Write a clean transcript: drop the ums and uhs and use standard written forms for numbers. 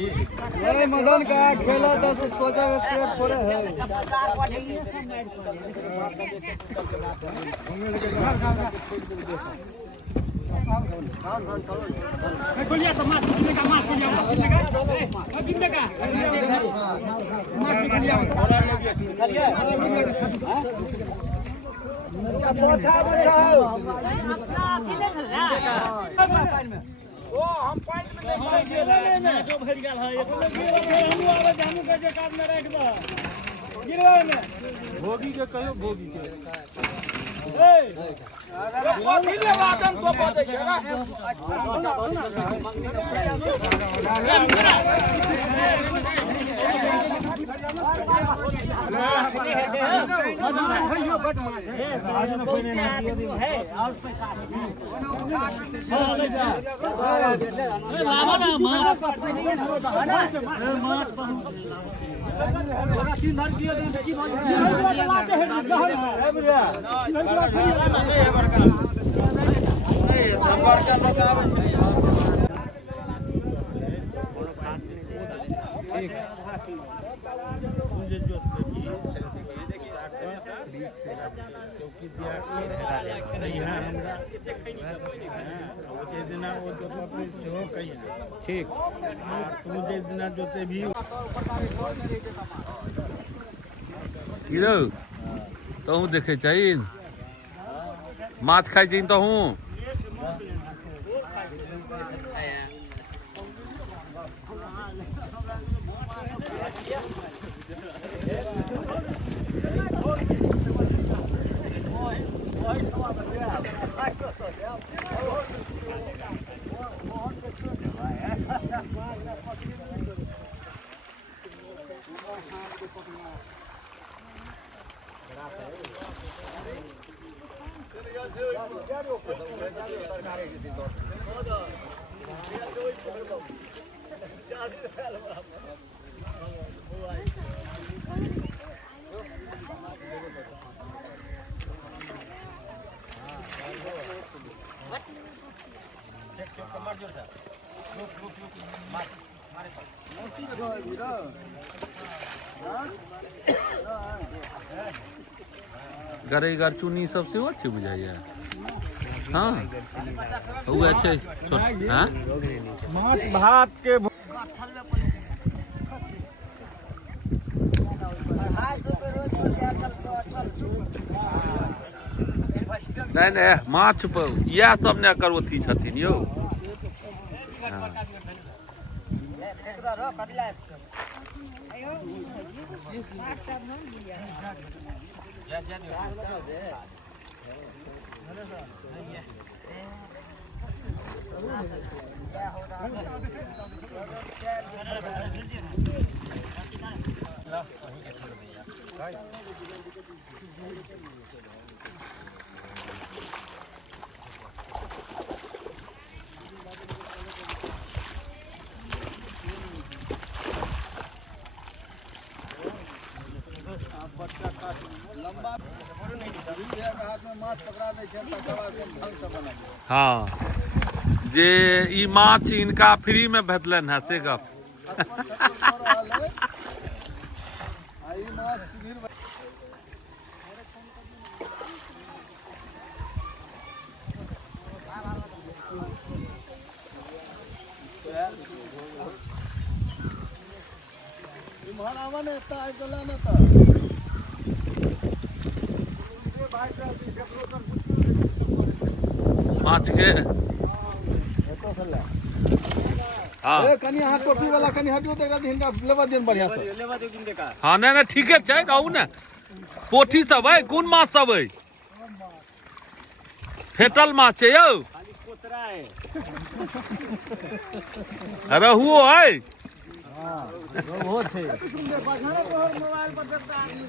ये मदन का खेला था तो सोचा पेट थोड़े है गोलियां तो मार कितने का मार गोलियां कितने का मार गोलियां पोछा बचा है ओ हम पॉइंट में नहीं गिरले जो भर गेल है एक हम आवे जानू के जे काट में रख दो गिरवे में भोगी के कहियो भोगी के ए अरे कोठी ले वादन को बोले छै ठीक जोते भी हीरो तो हूँ देखे चाहिए माछ खाई चाहिए तो हूँ गरे गर चुनी सबसे अच्छी बुझाइए हाँ वो अच्छे हाँ माछ भात के नहीं नहीं माछ यह सब ने करो थी छथिन यो हाँ जे ई माछ इनका फ्री में भेटलन है से गप माछ के हाँ कनी हाथ टोपी वाला कनी हटियो त एकरा हिनका लेवा देन बढ़िया से लेवा दे दिन देखा हाँ नहीं नहीं ठीक है छै रहू ने पोठी सब है कौन माछ सब है फेटल माछ है यौ रहू है हां वो थे मोबाइल पर देखता है